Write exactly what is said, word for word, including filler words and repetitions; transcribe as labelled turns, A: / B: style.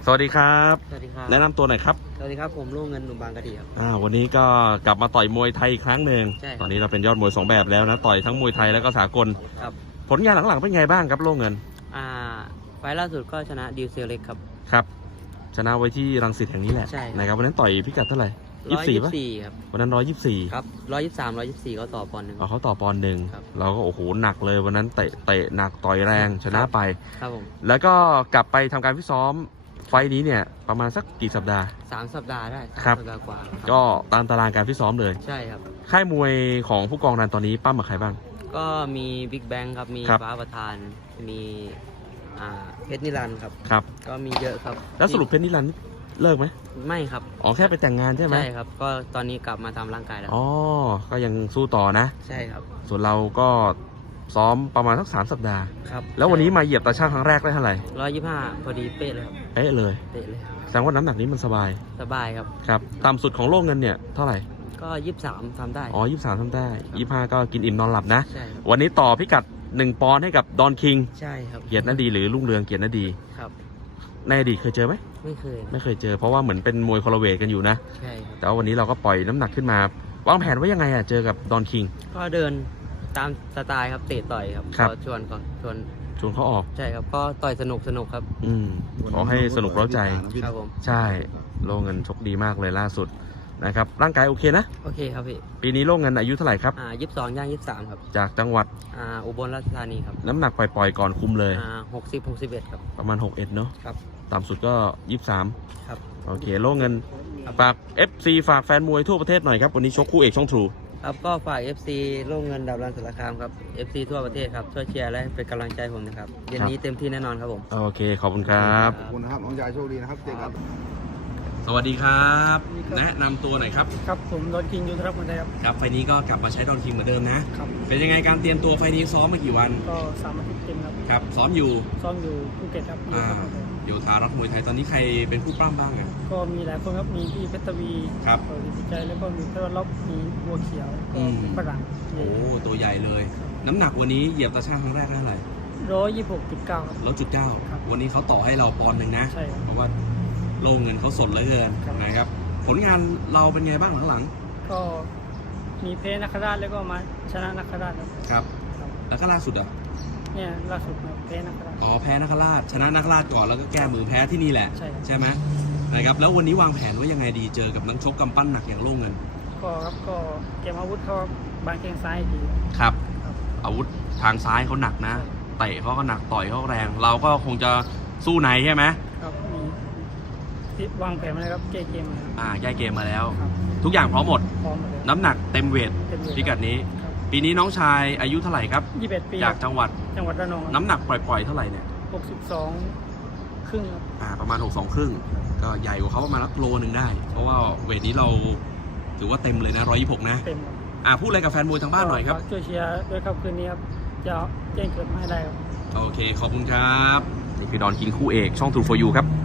A: สวัสดีครับ
B: สวัสดีครับ
A: แนะนำตัวหน่อยครับ
B: สวัสดีครับผมลูกเงินหนุ่มบางกะดีครับ
A: อ่าวันนี้ก็กลับมาต่อยมวยไทยอีกครั้งหนึ่ง
B: ใช่ครับ
A: ตอนนี้เราเป็นยอดมวยสองแบบแล้วนะต่อยทั้งมวยไทยแล้วก็สากล
B: ครับ
A: ผลงานหลังๆเป็นไงบ้างครับโล่เงิน
B: อ่าไฟล์ล่าสุดก็ชนะดิวเซลเล็กครับ
A: ครับชนะไว้ที่รังสิตแห่งนี้แหละ
B: ใช่
A: นะครับวันนั้นต่อยพิกัดเท่าไหร่ยี่
B: ร้อย
A: สิบสี่
B: ยี่สิ
A: ป่ะ
B: บสี่ครับ
A: วันนั้นร้อยยี่สิบสี่
B: ครับร้อยยี่สิบสามร้อยยี่สิบสี่ก็ต่อปอนด์หนึ่ง
A: เอาเขาต่อปอนด์หนึ่ง
B: ครับ
A: เราก็โอ้โหหนักเลยวันนั้นเตะเตะหนักต่อยแรงชนะไป
B: ครับผม
A: แล้วก็กลับไปทำการฟิตซ้อมไฟล์นี้เนี่ยประมาณสักกี่สัปดาห์
B: สามสัปดาห์ได้
A: ครับ
B: สัปดาห์กว่าครับ
A: ก็ตามตารางการฟิตซ้อมเลย
B: ใช่ครับ
A: ค่ายมวยของผู้กองรันตอนนี้ปั้มกับใครบ้าง
B: ก็มีบิ๊กแบงค์ครับมี
A: ครับ
B: ฟ้าประธานมีอ่าเพชรนิรันดร์ครับ
A: ครับ
B: ก็มีเยอะครับ
A: แล้วสรุปเพชรนิรันดร์นี่เลิกไหม
B: ไม่ครับ
A: อ๋อแค่ไปแต่งงานใช่ไหม
B: ใช่ครับก็ตอนนี้กลับมาทำร่างกายแล้ว
A: อ๋อก็ยังสู้ต่อนะ
B: ใช่ครับ
A: ส่วนเราก็ซ้อมประมาณสักสามสัปดาห์
B: ครับ
A: แล้ววันนี้มาเหยียบตาช่างครั้งแรกได้เท่าไหร่
B: ร้อยยี่สิบห้าพอดีเป๊ะเลยครับ
A: เป๊ะเลย
B: เป๊ะเลยครับ
A: แสดงว่าน้ำหนักนี้มันสบาย
B: สบายครับ
A: ครับต่ำสุดของโลกเงินเนี่ยเท่าไหร่
B: ก็ยี่สิบสามทำได้
A: อ๋อยี่สิบสามทำได้ยี่สิบห้าก็กินอิ่มนอนหลับนะ
B: ใช่ครับ
A: วันนี้ต่อพิกัดหนึ่งปอนด์ให้กับดอนคิง
B: ใช่ครับ
A: เกียรตินาดีหรือลุงเรืองเกียรตินาดี
B: ครับ
A: ในอดีตเคยเจอไหม
B: ไม่เคย
A: ไม่เคยเจอเพราะว่าเหมือนเป็นมวยคนละเวทกันอยู่นะ
B: ใช่ครับ
A: แต่ว่าวันนี้เราก็ปล่อยน้ำหนักขึ้นมาวางแผนไว้ยังไงอ่ะเจอกับดอนคิง
B: ก็เดินตามสไตล์ครับเตะต่อยครับ
A: ครับ
B: ก็ชวนก่อนชวน
A: ชวนเขาออก
B: ใช่ครับก็ต่อยสนุกสนุกครับ
A: อืมขอให้สนุกเร้าใจ
B: ครับผม
A: ใช่โลเงินชกดีมากเลยล่าสุดนะครับร่างกายโอเคนะ
B: โอเคครับพี่
A: ปีนี้โลเงินอายุเท่าไหร่ครับ
B: อ่ายี่สิบสองย่างยี่สิบสามครับ
A: จากจังหวัด
B: อ่าอุบลราชธานีครับ
A: น้ำหนักปล่อยๆก่อนคุมเลย
B: อ่าหกสิบหกสิบเอ็ดครับ
A: ประมาณหกสิบเอ็ดเนาะ
B: ครับ
A: ต่ำสุดก็ยี่สิบสาม
B: ครับ
A: โอเคโลเงินฝาก เอฟ ซี ฝากแฟนมวยทั่วประเทศหน่อยครับวันนี้ชกคู่เอกช่องทรู
B: ครับก็ฝาก เอฟ ซี โล่งเงินดาวรันสารคามครับ เอฟ ซี ทั่วประเทศครับช่วยเชียร์และเป็นกำลังใจผมนะครับเย็นนี้เต็มที่แน่นอนครับผม
A: โอเคขอบคุณครับ
C: ขอบคุณนะครับน้องชายโชคดีนะครับเจอกัน
A: สวัสดีครับแนะนำตัวหน่อยครับ
D: ครับผมดอนคิงยูทรัพย์คนไทยครับ
A: ครับไฟนี้ก็กลับมาใช้ดอนคิงเหมือนเดิมนะครับเป็นยังไงการเตรียมตัวไฟนี้ซ้อมมากี่วัน
D: ก็สามอาทิตย์เต็มครับ
A: ครับซ้อมอยู่
D: ซ้อมอยู่ภูเก็ตครับยู
A: อ่า
D: ทรัพย์คนไทย
A: อยู่ทารักมวยไทยตอนนี้ใครเป็นผู้ปล้ำบ้างอ่ะ
D: ก็มีหลายคนครับมีพี่เพชรทวี
A: ครับ
D: เปิดสิใจแล้วก็มีเพชรล็อกมีบัวเขียว
A: อื
D: ก็
A: ม
D: มีฝรั่ง
A: โอ้ตัวใหญ่เลย น้ำหนักวันนี้เหยียบตาช่างครั้งแรกได้เท่าไหร่
D: ร้อยยี่สิบหกจุดเก้าครับ
A: ลดจุดเก้า
D: ครับ
A: วันนี้เขาต่อให้เราปอนด์หนึ่งนะ
D: ใช่ครับ
A: เพราะว่าโลงเงินเขาสดเหลือเกิน
D: ครับ
A: นะครับผลงานเราเป็นไงบ้างข้างหลัง
D: ก็มีเพชรนักราชแล้วก็มาชนะนักราชครับ
A: ครับ
D: ครับ
A: แล้วก็ล่าสุดเหรอ่ะ
D: เนี่ยล่าสุดครับเพชรนักราช
A: อ๋อแพ้นักราชชนะนักราชก่อนแล้วก็แก้มือแพ้ที่นี่แหละ
D: ใช่ครับ
A: ใช่ไหมนะครับแล้ววันนี้วางแผนว่ายังไงดีเจอกับนักชกกำปั้นหนักอย่างโล่งเงิน
D: ก็ครับก็เกมอาวุธเขาบางแข้งซ้ายดี
A: ครับ
D: ครับ
A: อาวุธทางซ้ายเขาหนักนะเตะเขาก็หนักต่อยเขาก็แรง เราก็คงจะสู้ในใช่ไหม
D: ครับมีที่วางแผนมาเลยครับเกมเกมนะครับ
A: อ่าแก้เกมมาแล้ว
D: ครับ
A: ทุกอย่างพร้อมหมด
D: พร้อมหมดเลย
A: น้ำหนักเต็มเวท
D: เต็มเลย
A: พิกัดนี้
D: ครับ
A: ปีนี้น้องชายอายุเท่าไหร่ครับ
D: ยี่สิบเอ็ดปี
A: จากจังหวัด
D: จังหวัดระนองครับ
A: น้ำหนักปล่อยๆเท่าไหร่เนี่ย
D: หกสิบสองครึ่งครับ
A: อ่าประมาณหกสองครึ่งก็ใหญ่กว่าเขาประมาณโลนึงได้ เพราะว่าเวทนี้เราถือว่าเต็มเลยนะร้อยยี่สิบหกนะ
D: เต็มครับ
A: อ่าพูดอะไรกับแฟนมวยทางบ้านหน่อยครับ
D: ฝกช่วยเชียร์ด้วยครับคืนนี้ครับจะแจ้งเกิดมาให้ได้ครับ
A: โอเคขอบคุณครับนี่คือดอนคิงคู่เอกช่อง ทู โฟร์ ยู ครับ